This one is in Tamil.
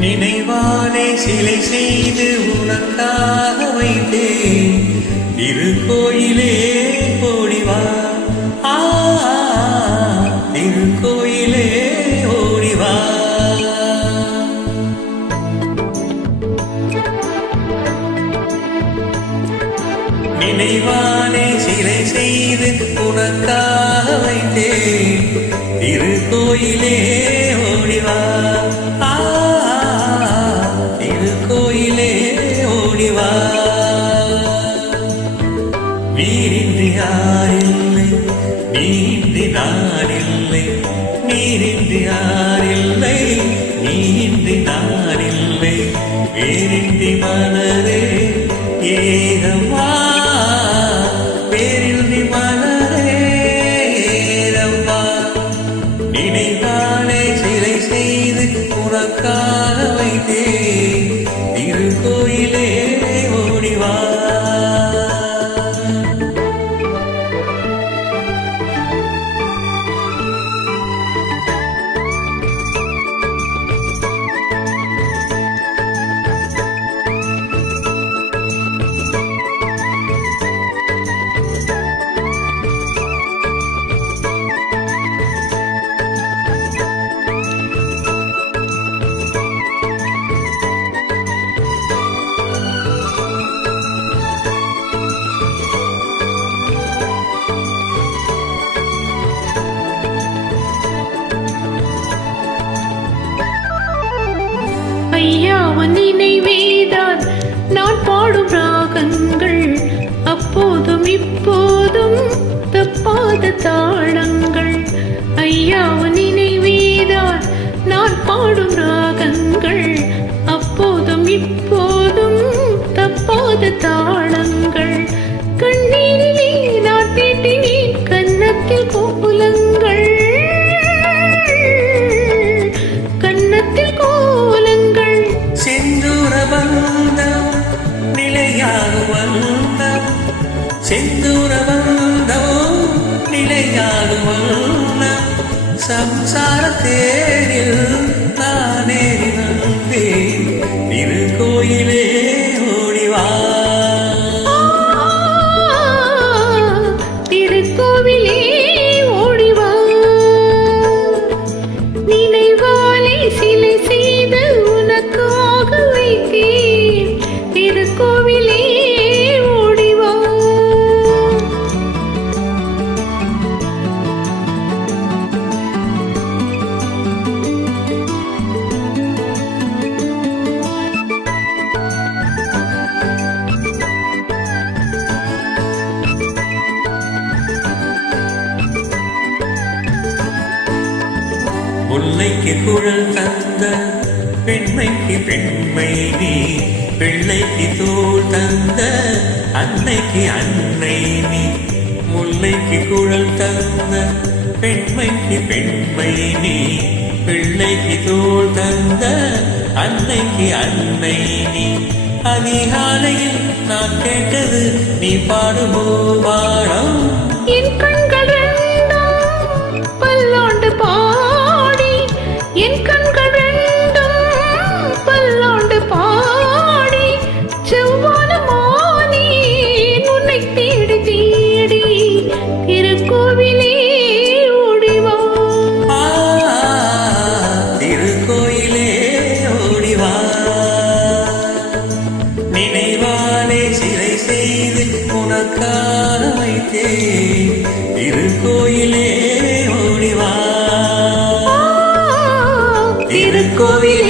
நினைவானே சிலை செய்து உனக்காக வைத்தேன். திருக்கோயிலே ஓடிவா ஆ திருக்கோயிலே நினைவானே சிலை செய்து உனக்காக வைத்தேன். திருக்கோயிலே ஓடிவா திரு கோயிலே ஓடிவா நீரின்றி யாரில்லை நீன்றி நானில்லை நீரின்றி யாரில்லை நீன்றி நானில்லை வேறின்றி மலரே நினைத்தானே சிலை செய்து உனக்கான தாளங்கள். ஐயாவன் நினைவீதார் நான் பாடும் ராகங்கள். அப்போதும் இப்போதும் தப்பாத தாளங்கள். கண்ணீரிலே நான் தீட்டினேன் கன்னத்தில் கோலங்கள். கன்னத்தில் கோலங்கள். செந்தூர வந்த நிலையாக செந்தூர சம்சார தேரில் நானே வந்தேன் திருக்கோயிலே ஓடிவா திருக்கோவிலே ஓடிவா நினைவாலே முல்லைக்கு குழல் தந்த பெண்மைக்கு பெண்மை நீ பிள்ளைக்கு தோல் தந்த அன்னைக்கு அன்னை நீ. முல்லைக்கு குழல் தந்த பெண்மைக்கு பெண்மை நீ பிள்ளைக்கு தோல் தந்த அன்னைக்கு அன்னை நீ. அதிகாலையில் நான் கேட்டது நீ பாடுமோ பாடம் உனக்காக வைத்தேன் திருக்கோயிலே ஓடிவா திருக்கோயிலே